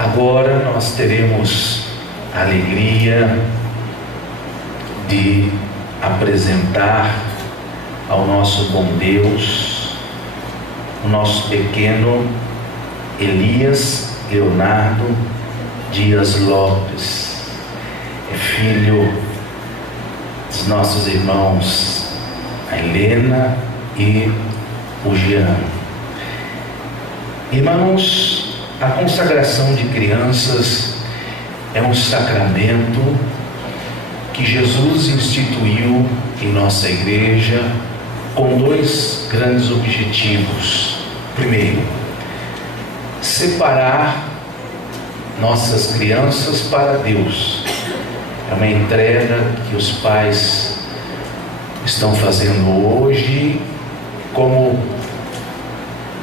Agora nós teremos a alegria de apresentar ao nosso bom Deus o nosso pequeno Elias Leonardo Dias Lopes. É filho dos nossos irmãos a Helena e o Jean. Irmãos, a consagração de crianças é um sacramento que Jesus instituiu em nossa igreja com dois grandes objetivos. Primeiro, separar nossas crianças para Deus. É uma entrega que os pais estão fazendo hoje, como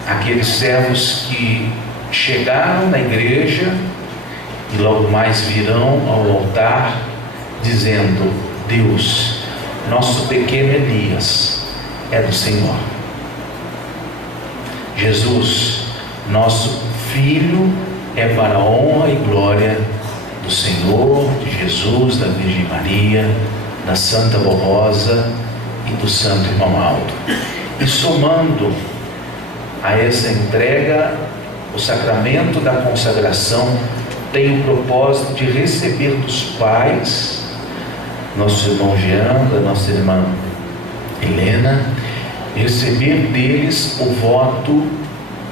aqueles servos que chegaram na igreja e logo mais virão ao altar dizendo: Deus, nosso pequeno Elias é do Senhor. Jesus, nosso filho, é para a honra e glória do Senhor, de Jesus, da Virgem Maria, da Santa Rosa e do Santo Irmão Aldo. E somando a essa entrega, o sacramento da consagração tem o propósito de receber dos pais, nosso irmão Jean, da nossa irmã Helena, receber deles o voto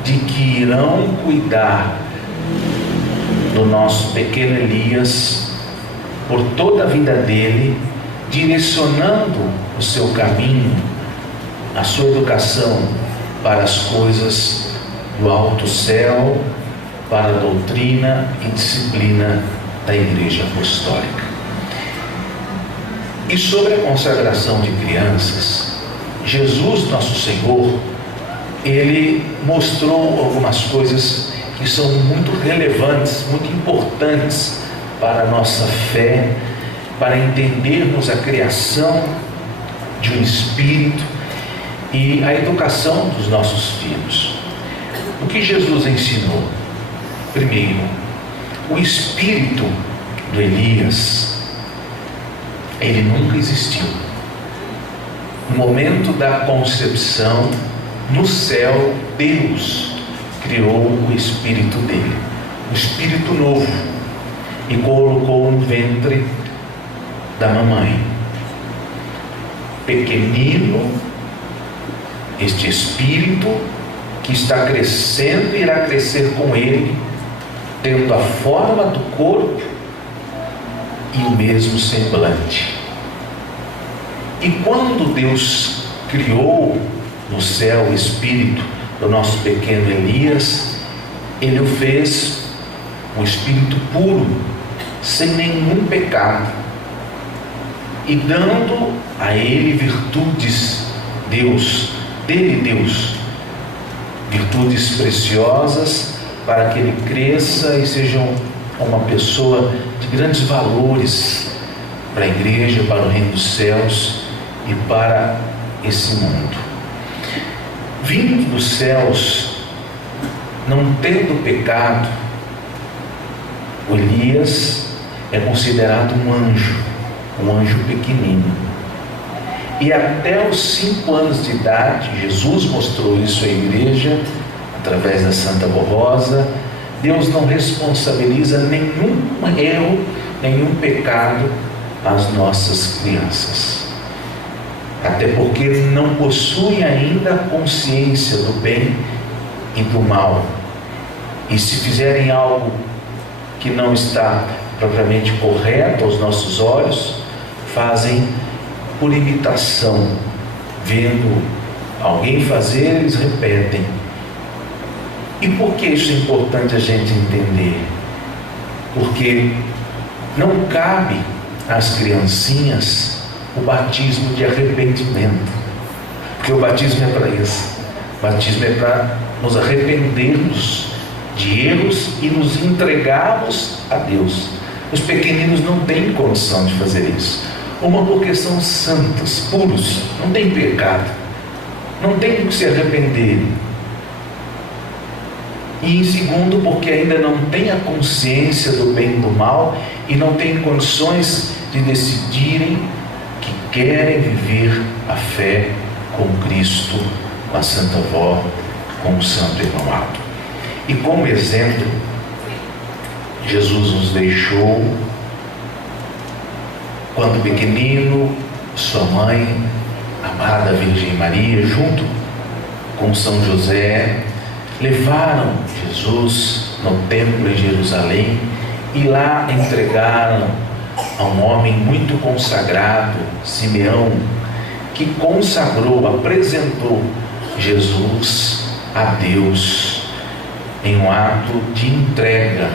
de que irão cuidar do nosso pequeno Elias por toda a vida dele, direcionando o seu caminho, a sua educação para as coisas do alto céu, para a doutrina e disciplina da Igreja Apostólica. E sobre a consagração de crianças, Jesus, nosso Senhor, Ele mostrou algumas coisas que são muito relevantes, muito importantes para a nossa fé, para entendermos a criação de um espírito e a educação dos nossos filhos. O que Jesus ensinou? Primeiro, o espírito do Elias, ele nunca existiu. No momento da concepção, no céu, Deus criou o espírito dele, o espírito novo, e colocou no ventre da mamãe. Pequenino, este espírito que está crescendo, irá crescer com ele, tendo a forma do corpo e o mesmo semblante. E quando Deus criou no céu o espírito do nosso pequeno Elias, Ele o fez um espírito puro, sem nenhum pecado, e dando a ele virtudes, Deus, virtudes preciosas, para que ele cresça e seja uma pessoa de grandes valores para a igreja, para o reino dos céus e para esse mundo. Vindo dos céus, não tendo pecado, o Elias é considerado um anjo pequenino. E até os 5 anos de idade, Jesus mostrou isso à igreja, através da Santa Rosa, Deus não responsabiliza nenhum erro, nenhum pecado às nossas crianças. Até porque não possuem ainda a consciência do bem e do mal. E se fizerem algo que não está propriamente correto aos nossos olhos, fazem por imitação, vendo alguém fazer, eles repetem. E por que isso é importante a gente entender? Porque não cabe às criancinhas o batismo de arrependimento, porque o batismo é para isso. O batismo é para nos arrependermos de erros e nos entregarmos a Deus. Os pequeninos não têm condição de fazer isso. Uma porque são santos, puros, não tem pecado, não tem que se arrepender. E em segundo, porque ainda não tem a consciência do bem e do mal e não tem condições de decidirem que querem viver a fé com Cristo, com a Santa Avó, com o Santo Irmão. E como exemplo, Jesus nos deixou, quando pequenino, sua mãe, amada Virgem Maria, junto com São José, levaram Jesus no templo em Jerusalém e lá entregaram a um homem muito consagrado, Simeão, que consagrou, apresentou Jesus a Deus em um ato de entrega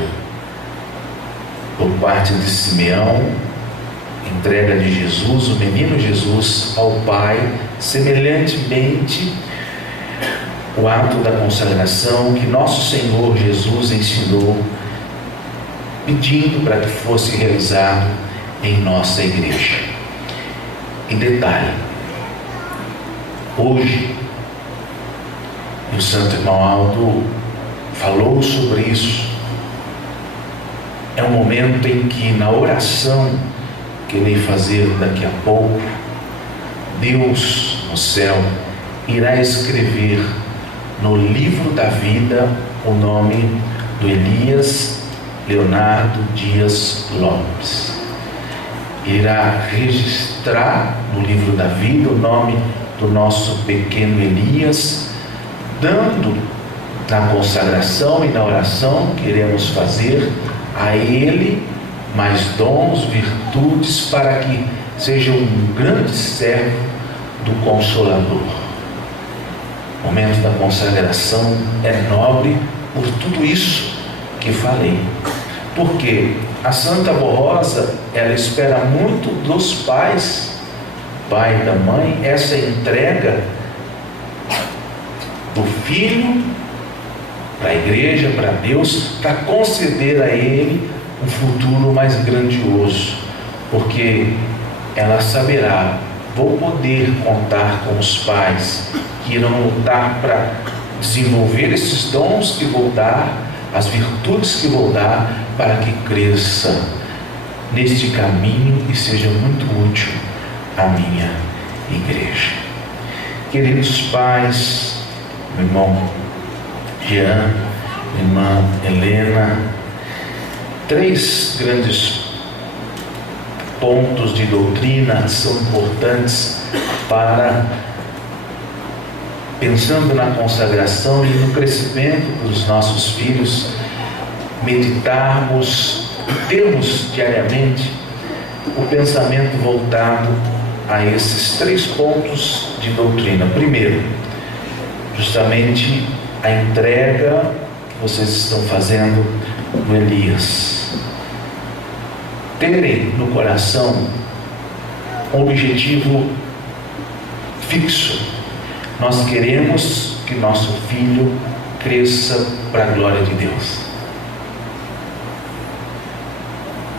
por parte de Simeão, entrega de Jesus, o menino Jesus, ao Pai, semelhantemente o ato da consagração que nosso Senhor Jesus ensinou, pedindo para que fosse realizado em nossa igreja. Em detalhe, hoje, o Santo Irmão Aldo falou sobre isso. É um momento em que, na oração que irei fazer daqui a pouco, Deus no céu irá escrever no livro da vida o nome do Elias Leonardo Dias Lopes. Irá registrar no livro da vida o nome do nosso pequeno Elias, dando na consagração e na oração que iremos fazer a ele mais dons, virtudes, para que seja um grande servo do Consolador. O momento da consagração é nobre por tudo isso que falei. Porque a Santa Avó Rosa, ela espera muito dos pais, pai e da mãe, essa entrega do filho para a igreja, para Deus, para conceder a ele um futuro mais grandioso, porque ela saberá, vou poder contar com os pais que irão lutar para desenvolver esses dons que vou dar, as virtudes que vou dar, para que cresça neste caminho e seja muito útil à minha igreja. Queridos pais, meu irmão Jean, minha irmã Helena, 3 grandes pontos de doutrina são importantes para, pensando na consagração e no crescimento dos nossos filhos, meditarmos e termos diariamente o pensamento voltado a esses 3 pontos de doutrina. Primeiro, justamente a entrega que vocês estão fazendo no Elias. Terem no coração um objetivo fixo. Nós queremos que nosso filho cresça para a glória de Deus.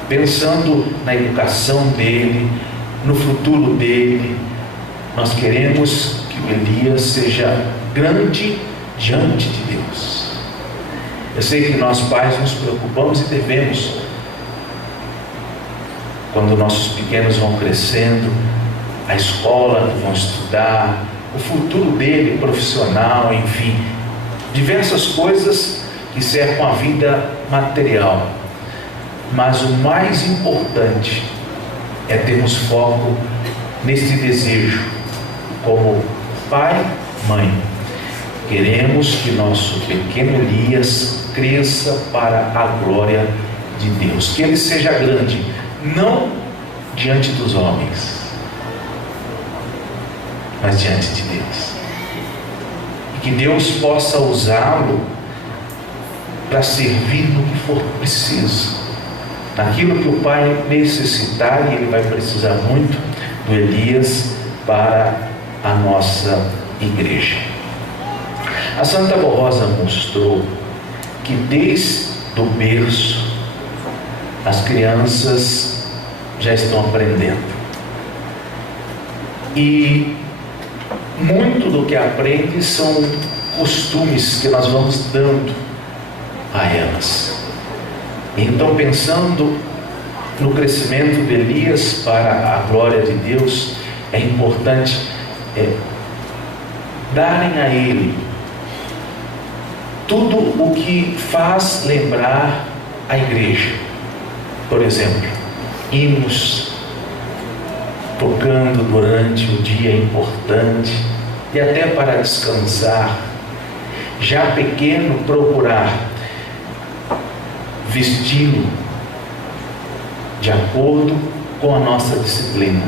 Pensando na educação dele, no futuro dele, nós queremos que o Elias seja grande diante de Deus. Eu sei que nós pais nos preocupamos e devemos, quando nossos pequenos vão crescendo, a escola que vão estudar, o futuro dele profissional, enfim, diversas coisas que cercam a vida material. Mas o mais importante é termos foco nesse desejo, como pai, mãe. Queremos que nosso pequeno Elias cresça para a glória de Deus, que ele seja grande, não diante dos homens, mas diante de Deus, e que Deus possa usá-lo para servir no que for preciso, naquilo que o Pai necessitar, e ele vai precisar muito do Elias para a nossa igreja. A Santa Avó Rosa mostrou que desde o berço as crianças já estão aprendendo, e muito do que aprende são costumes que nós vamos dando a elas. Então, pensando no crescimento de Elias para a glória de Deus, é importante darem a ele tudo o que faz lembrar a igreja. Por exemplo, hinos, tocando durante o dia importante e até para descansar. Já pequeno, procurar vesti-lo de acordo com a nossa disciplina.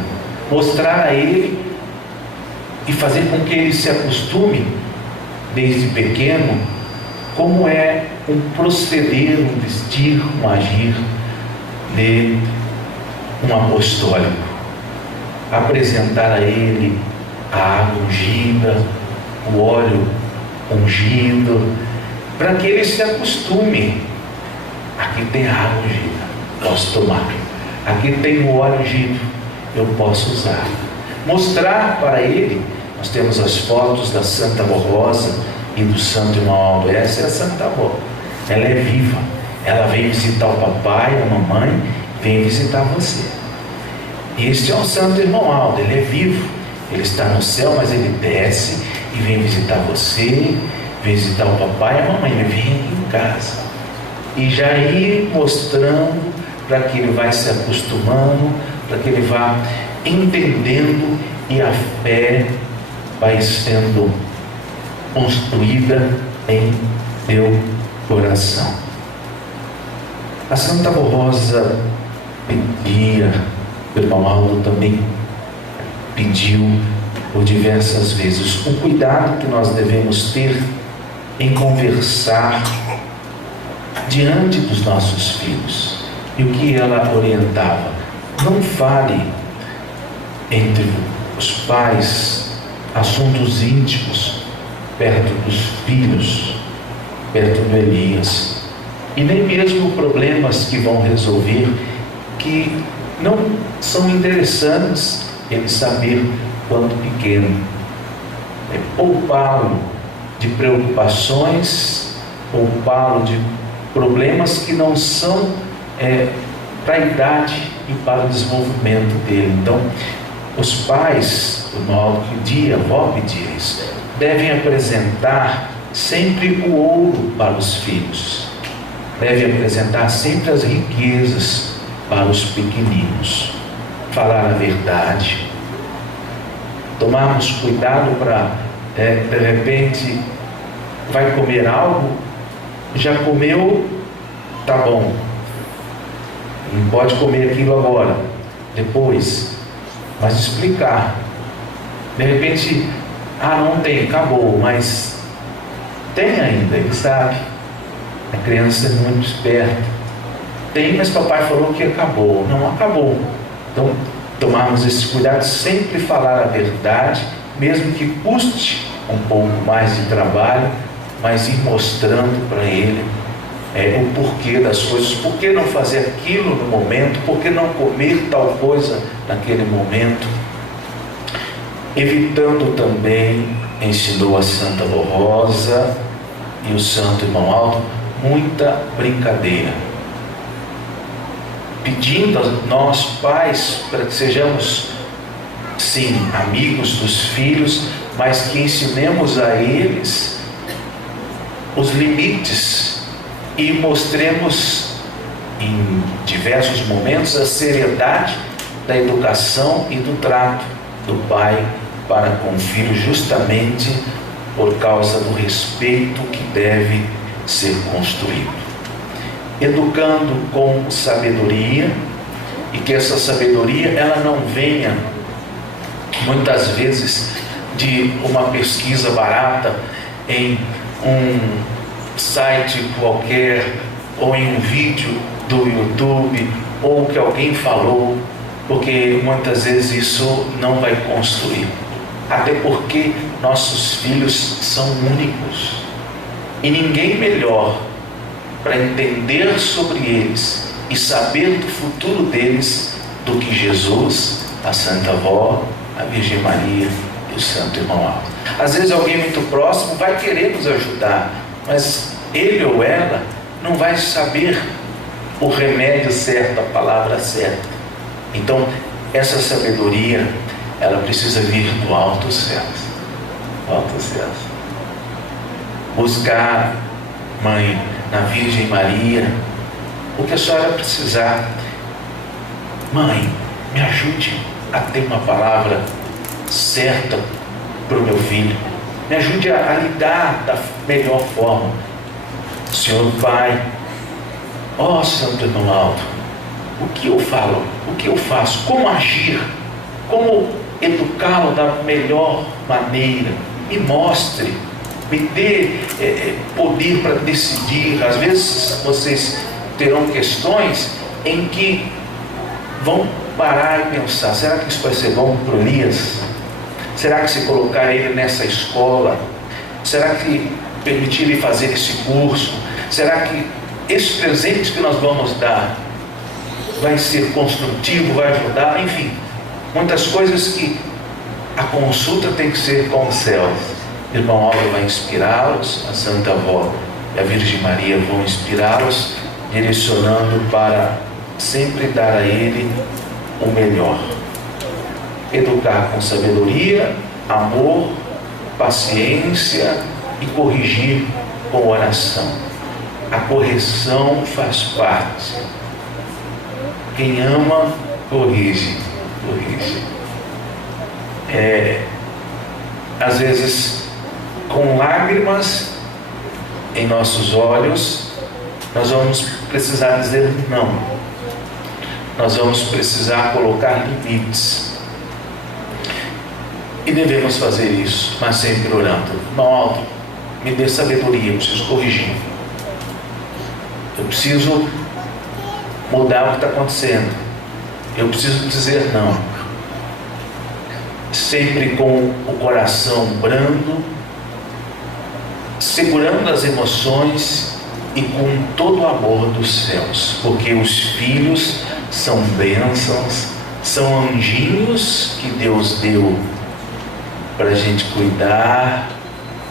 Mostrar a ele e fazer com que ele se acostume desde pequeno como é um proceder, um vestir, um agir de um apostólico. Apresentar a ele a água ungida, o óleo ungido, para que ele se acostume. Aqui tem a água ungida, posso tomar. Aqui tem o óleo ungido, eu posso usar. Mostrar para ele, nós temos as fotos da Santa Avó Rosa e do Santo Irmão Aldo. Essa é a Santa Avó, ela é viva, ela vem visitar o papai, a mamãe, vem visitar você. Este é o Santo Irmão Aldo, ele é vivo, ele está no céu, mas ele desce e vem visitar você, vem visitar o papai e a mamãe, ele vem aqui em casa. E já ir mostrando para que ele vai se acostumando, para que ele vá entendendo e a fé vai sendo construída em teu coração. A Santa Avó Rosa pedia, o irmão Aldo também pediu por diversas vezes, o cuidado que nós devemos ter em conversar diante dos nossos filhos. E o que ela orientava? Não fale entre os pais assuntos íntimos perto dos filhos, perto do Elias, e nem mesmo problemas que vão resolver, que não são interessantes ele saber quando pequeno. É poupá-lo de preocupações, poupá-lo de problemas que não são para a idade e para o desenvolvimento dele. Então, os pais, o irmão pedia, a avó pedia isso, devem apresentar sempre o ouro para os filhos, devem apresentar sempre as riquezas para os pequeninos, falar a verdade, tomarmos cuidado para, de repente, vai comer algo, já comeu, tá bom, não pode comer aquilo agora, depois, mas explicar. De repente, não tem, acabou, mas tem ainda, ele sabe. A criança é muito esperta. Tem, mas papai falou que acabou. Não acabou. Então, tomarmos esse cuidado, sempre falar a verdade, mesmo que custe um pouco mais de trabalho, mas ir mostrando para ele o porquê das coisas, por que não fazer aquilo no momento, por que não comer tal coisa naquele momento. Evitando também, ensinou a Santa Avó Rosa e o Santo Irmão Aldo, muita brincadeira. Pedindo a nós pais para que sejamos, sim, amigos dos filhos, mas que ensinemos a eles os limites e mostremos em diversos momentos a seriedade da educação e do trato do pai para com o filho, justamente por causa do respeito que deve ser construído. Educando com sabedoria, e que essa sabedoria ela não venha muitas vezes de uma pesquisa barata em um site qualquer, ou em um vídeo do YouTube, ou que alguém falou, porque muitas vezes isso não vai construir. Até porque nossos filhos são únicos e ninguém melhor para entender sobre eles e saber do futuro deles do que Jesus, a Santa Avó, a Virgem Maria e o Santo Irmão Aldo. Às vezes alguém muito próximo vai querer nos ajudar, mas ele ou ela não vai saber o remédio certo, a palavra certa. Então, essa sabedoria, ela precisa vir do alto céus. Alto céus. Buscar, mãe, na Virgem Maria, o que a senhora precisar. Mãe, me ajude a ter uma palavra certa para o meu filho. Me ajude a lidar da melhor forma. Senhor Pai, ó Santo Irmão Aldo, o que eu falo? O que eu faço? Como agir? Como educá-lo da melhor maneira? Me mostre, me dê poder para decidir. Às vezes vocês terão questões em que vão parar e pensar: será que isso vai ser bom para o Elias? Será que se colocar ele nessa escola? Será que permitir ele fazer esse curso? Será que esses presentes que nós vamos dar vai ser construtivo, vai ajudar? Enfim, muitas coisas que a consulta tem que ser com os céus. Irmão Aldo vai inspirá-los, a Santa Avó e a Virgem Maria vão inspirá-los, direcionando para sempre dar a ele o melhor. Educar com sabedoria, amor, paciência e corrigir com oração. A correção faz parte. Quem ama, corrige. Às vezes, com lágrimas em nossos olhos, nós vamos precisar dizer não. Nós vamos precisar colocar limites. E devemos fazer isso, mas sempre orando. Irmão Aldo, me dê sabedoria, eu preciso corrigir. Eu preciso mudar o que está acontecendo. Eu preciso dizer não. Sempre com o coração brando, segurando as emoções e com todo o amor dos céus. Porque os filhos são bênçãos, são anjinhos que Deus deu para a gente cuidar.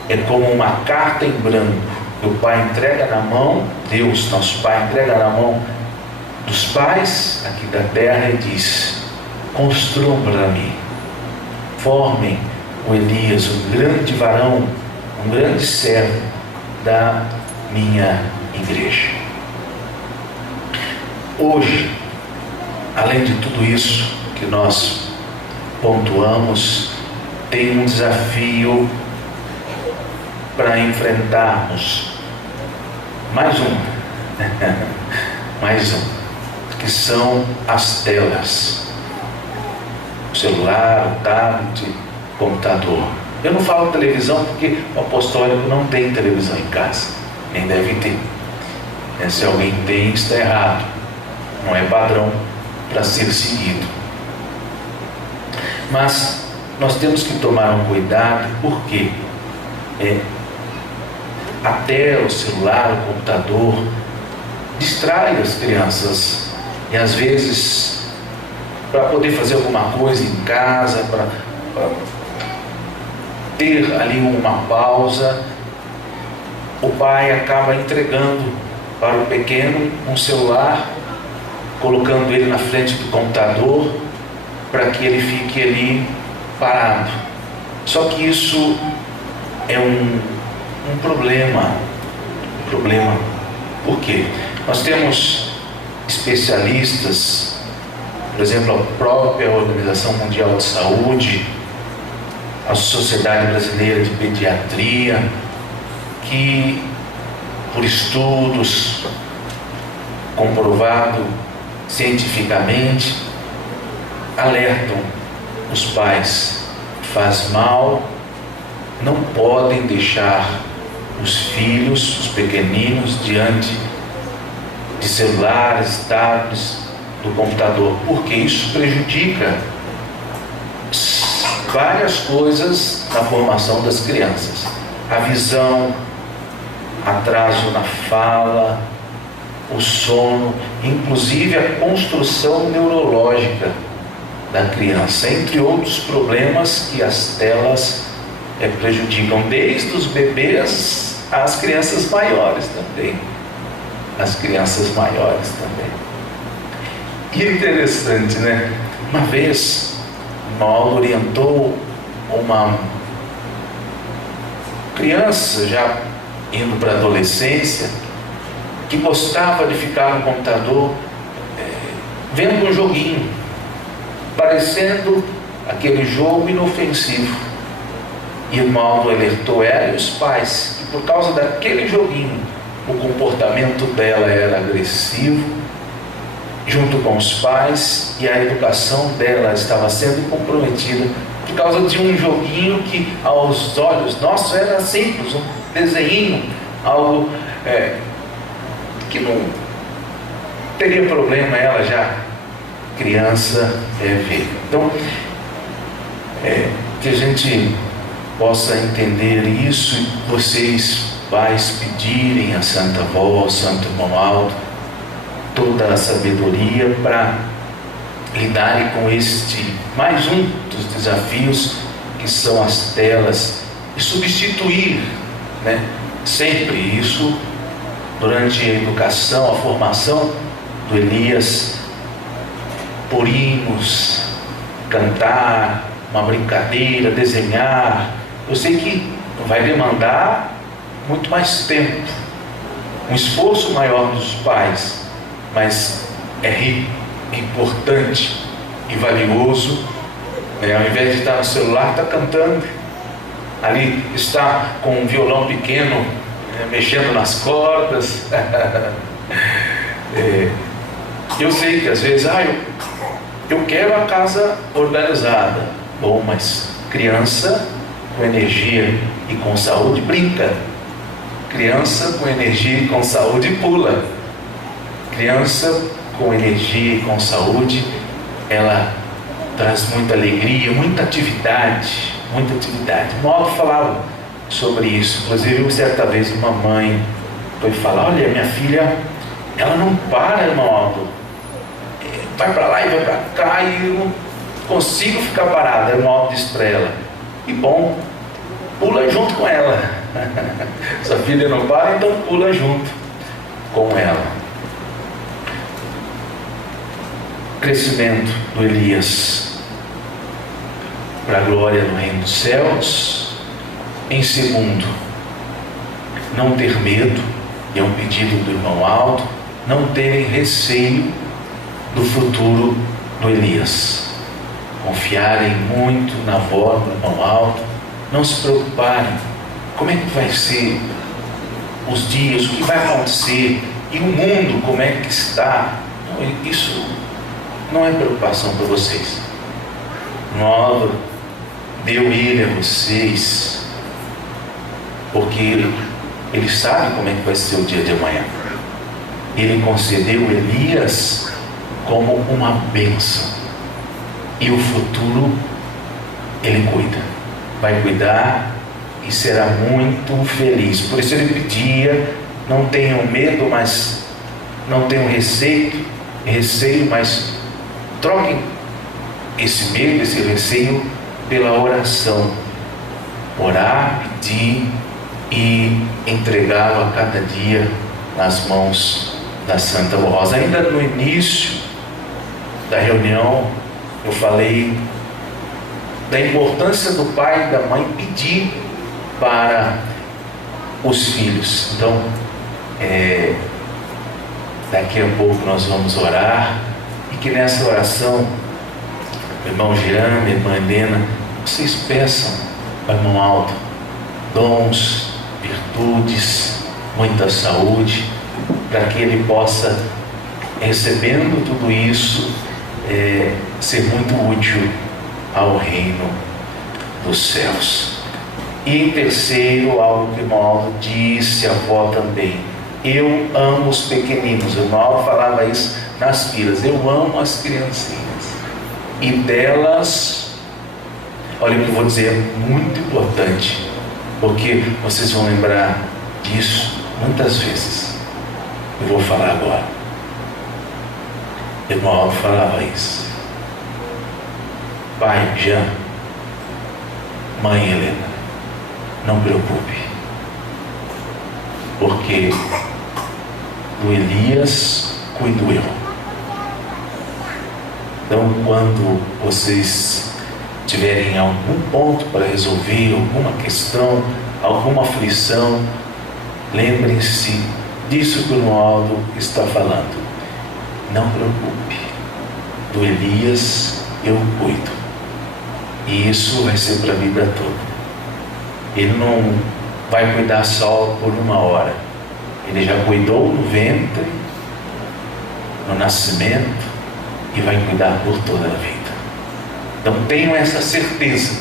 É como uma carta em branco que o Pai entrega na mão, Deus, nosso Pai, entrega na mão dos pais aqui da terra e diz: construam para mim, formem o Elias, um grande varão, um grande servo da minha igreja. Hoje, além de tudo isso que nós pontuamos, tem um desafio para enfrentarmos. Mais um, que são as telas. O celular, o tablet, o computador. Eu não falo televisão porque o apostólico não tem televisão em casa, nem deve ter. Se alguém tem, está errado. Não é padrão para ser seguido. Mas nós temos que tomar um cuidado, porque até o celular, o computador, distrai as crianças. E às vezes, para poder fazer alguma coisa em casa, para ter ali uma pausa, o pai acaba entregando para o pequeno um celular, colocando ele na frente do computador, para que ele fique ali parado. Só que isso é um problema. Por quê? Nós temos especialistas, por exemplo, a própria Organização Mundial de Saúde, a Sociedade Brasileira de Pediatria, que, por estudos comprovado cientificamente, alertam os pais: faz mal, não podem deixar os filhos, os pequeninos, diante de celulares, tablets, do computador, porque isso prejudica várias coisas na formação das crianças. A visão, atraso na fala, o sono, inclusive a construção neurológica da criança, entre outros problemas que as telas prejudicam, desde os bebês às crianças maiores também. as crianças maiores também. E é interessante, né? Uma vez, Mauro orientou uma criança já indo para a adolescência, que gostava de ficar no computador vendo um joguinho, parecendo aquele jogo inofensivo. E o Mauro alertou ela e os pais que por causa daquele joguinho o comportamento dela era agressivo junto com os pais, e a educação dela estava sendo comprometida por causa de um joguinho que aos olhos nossos era simples, um desenhinho, algo que não teria problema ela já criança ver. Então, que a gente possa entender isso, e vocês pais pedirem a Santa Avó, Santo Irmão Aldo, toda a sabedoria para lidarem com este mais um dos desafios que são as telas, e substituir, né, sempre isso durante a educação, a formação do Elias, por hinos, cantar, uma brincadeira, desenhar. Eu sei que vai demandar muito mais tempo, um esforço maior dos pais, mas é importante e valioso, né? Ao invés de estar no celular, está cantando, ali está com um violão pequeno, mexendo nas cordas. Eu sei que às vezes eu quero a casa organizada. Bom, mas criança com energia e com saúde brinca, criança com energia e com saúde pula, criança com energia e com saúde, ela traz muita alegria, muita atividade. O Mauro falava sobre isso. Inclusive, certa vez uma mãe foi falar: olha, minha filha, ela não para, irmão Aldo, vai para lá e vai para cá, e eu não consigo ficar parada. Irmão Aldo disse para ela: e bom, pula junto com ela. Sua filha não para, então pula junto com ela. Crescimento do Elias para a glória do reino dos céus. Em segundo, não ter medo, é um pedido do irmão Aldo, não terem receio do futuro do Elias, confiarem muito na voz do irmão Aldo, não se preocuparem como é que vai ser os dias, o que vai acontecer, e o mundo como é que está. Isso não é preocupação para vocês. Nós deu ele a vocês porque ele sabe como é que vai ser o dia de amanhã. Ele concedeu Elias como uma bênção, e o futuro ele cuida, vai cuidar e será muito feliz. Por isso ele pedia: não tenham medo, mas não tenham receio, mas troquem esse medo, esse receio pela oração. Orar, pedir e entregá-lo a cada dia nas mãos da Santa Rosa. Ainda no início da reunião eu falei da importância do pai e da mãe pedir para os filhos. Então, daqui a pouco nós vamos orar, e que nessa oração, irmão Jean, irmã Helena, vocês peçam ao irmão Aldo dons, virtudes, muita saúde, para que ele possa, recebendo tudo isso, ser muito útil ao reino dos céus. E em terceiro, algo que o irmão Aldo disse, a avó também: eu amo os pequeninos. O irmão Aldo falava isso nas filas: eu amo as criancinhas, e delas, olha o que eu vou dizer, é muito importante, porque vocês vão lembrar disso muitas vezes. Eu vou falar agora. O irmão Aldo falava isso: pai Jean, mãe Helena, não preocupe, porque do Elias cuido eu. Então, quando vocês tiverem algum ponto para resolver, alguma questão, alguma aflição, lembrem-se disso que o Romualdo está falando. Não preocupe, do Elias eu cuido. E isso vai ser para a vida toda. Ele não vai cuidar só por uma hora. Ele já cuidou no ventre, no nascimento, e vai cuidar por toda a vida. Então tenham essa certeza,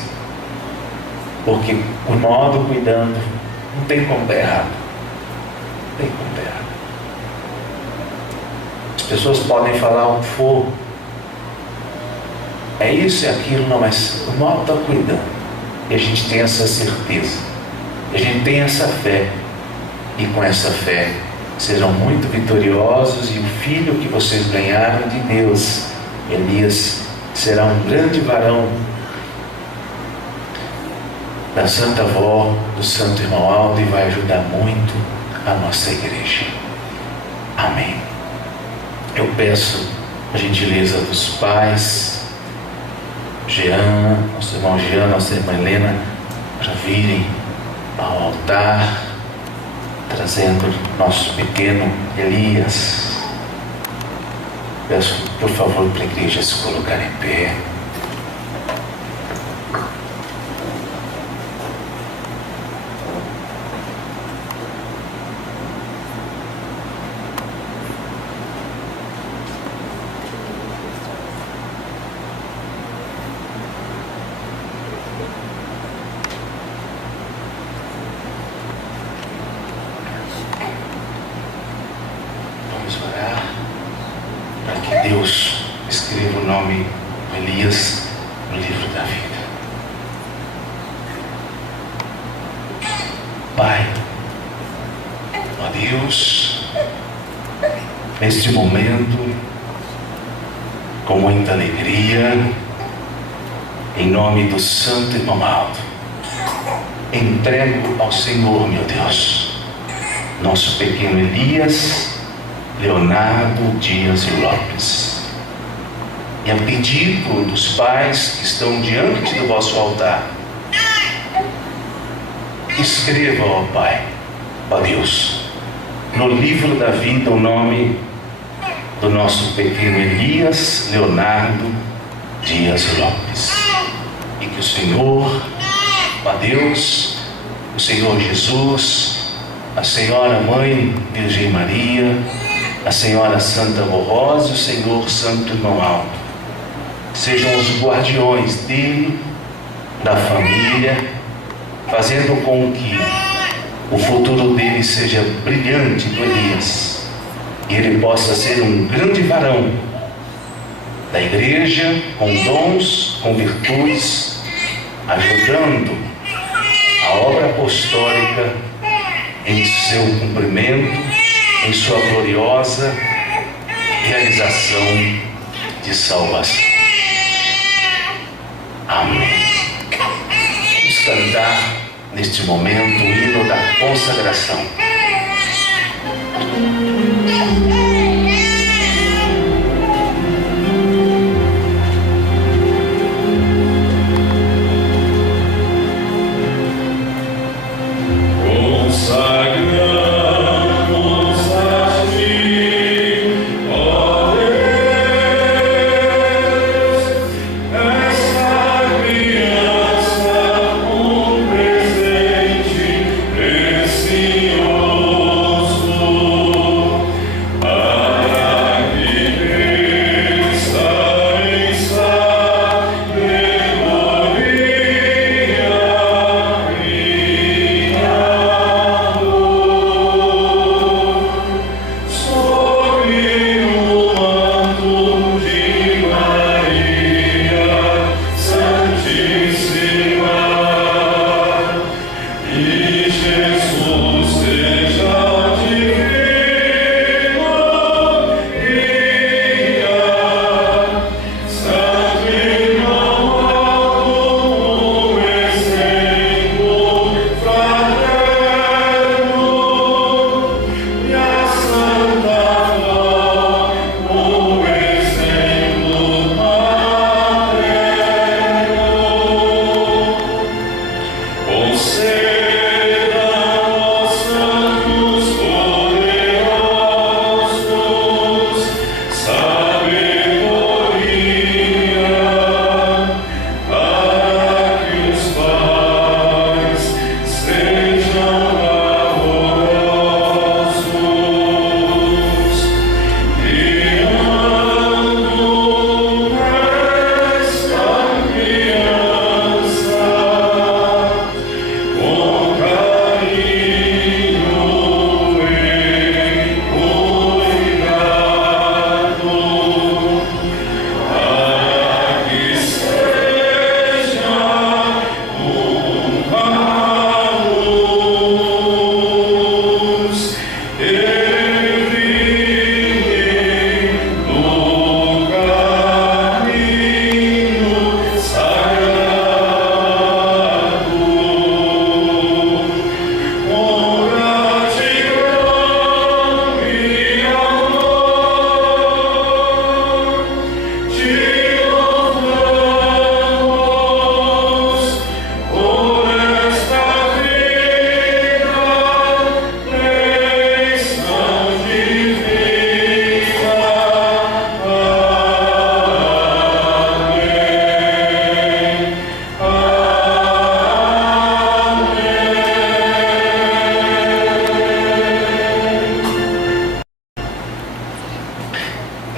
porque o modo cuidando não tem como dar errado. Não tem como dar errado. As pessoas podem falar o que for, é isso e aquilo, não, mas o modo está cuidando. E a gente tem essa certeza, a gente tem essa fé, e com essa fé serão muito vitoriosos, e o filho que vocês ganharam de Deus, Elias, será um grande varão da Santa Avó, do Santo Irmão Aldo, e vai ajudar muito a nossa igreja. Amém. Eu peço a gentileza dos pais, Jean, nosso irmão Jean, nossa irmã Helena, para virem ao altar, trazendo nosso pequeno Elias. Peço, por favor, para a igreja se colocar em pé. Deus escreva o nome de Elias no livro da vida. Pai, ó Deus, neste momento, com muita alegria, em nome do Santo Irmão Aldo, entrego ao Senhor, meu Deus, nosso pequeno Elias Leonardo Dias Lopes, e a pedido dos pais que estão diante do vosso altar, escreva, ó Pai, ó Deus, no livro da vida o nome do nosso pequeno Elias Leonardo Dias Lopes, e que o Senhor, ó Deus, o Senhor Jesus, a Senhora Mãe Virgem Maria, a Senhora Santa Avó Rosa e o Senhor Santo Irmão Aldo sejam os guardiões dele, da família, fazendo com que o futuro dele seja brilhante, do Elias, e ele possa ser um grande varão da igreja, com dons, com virtudes, ajudando a obra apostólica em seu cumprimento, em sua gloriosa realização de salvação. Amém. Vamos cantar neste momento o hino da consagração. Precioso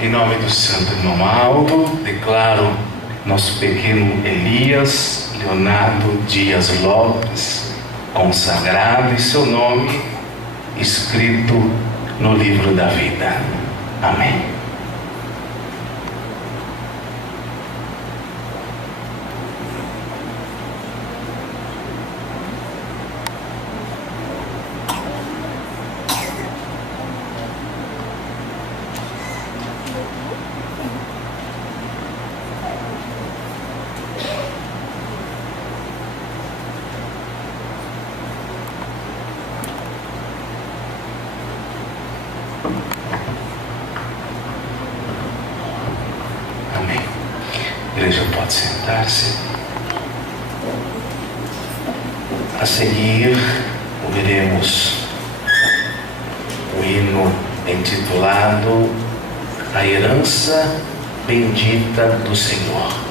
Em nome do Santo Irmão Aldo, declaro nosso pequeno Elias Leonardo Dias Lopes consagrado e seu nome escrito no livro da vida. Amém. Amém. A igreja pode sentar-se. A seguir, ouviremos o hino intitulado A Herança Bendita do Senhor.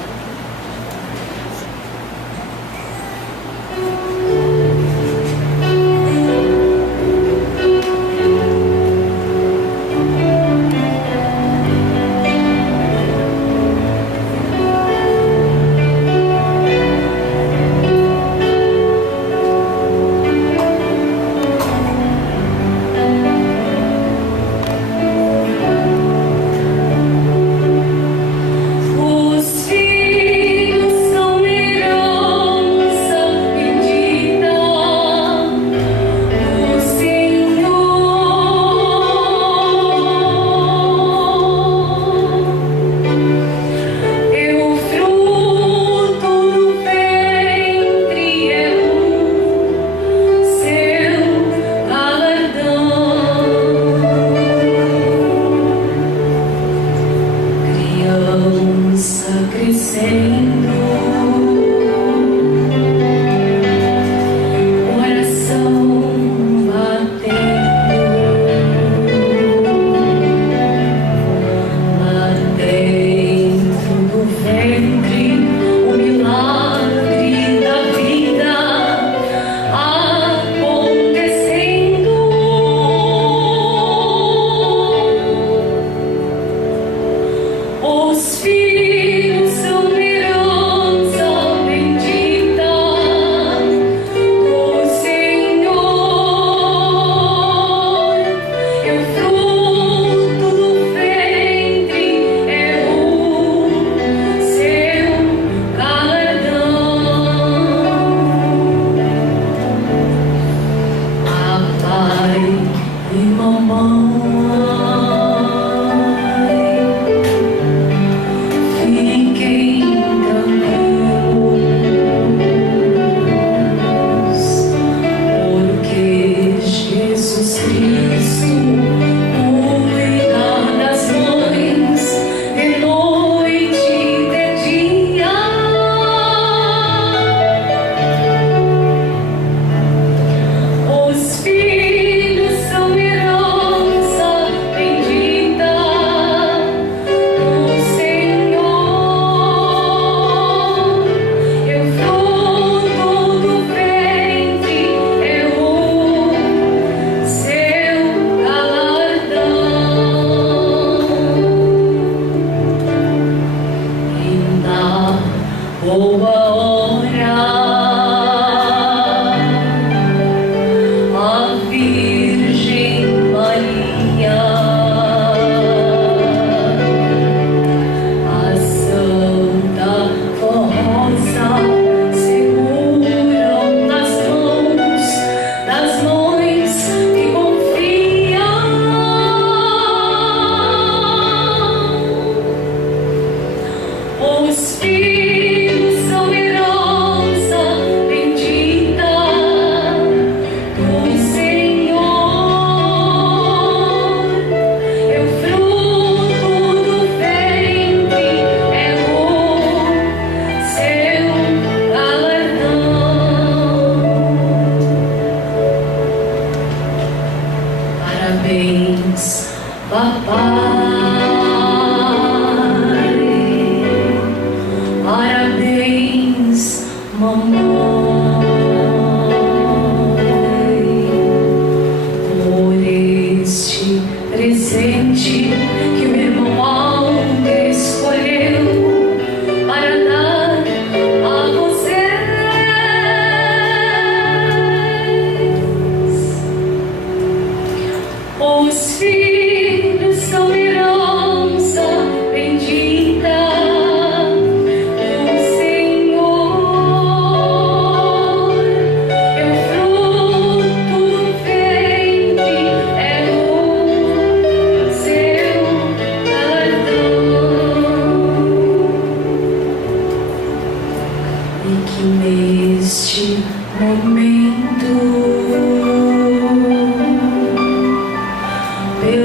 Presente que o irmão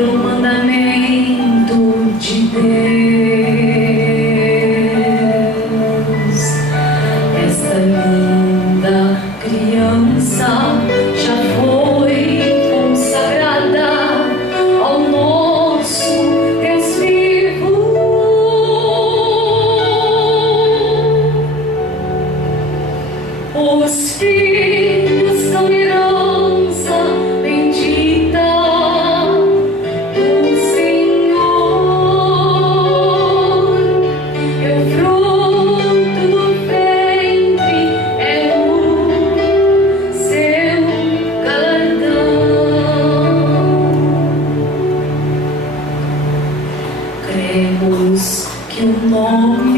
pelo mandamento de Deus. Esta linda criança já foi consagrada ao nosso Deus vivo. Os filhos são herança bendita do Senhor. E o fruto do ventre é o seu galardão. Cremos que o nome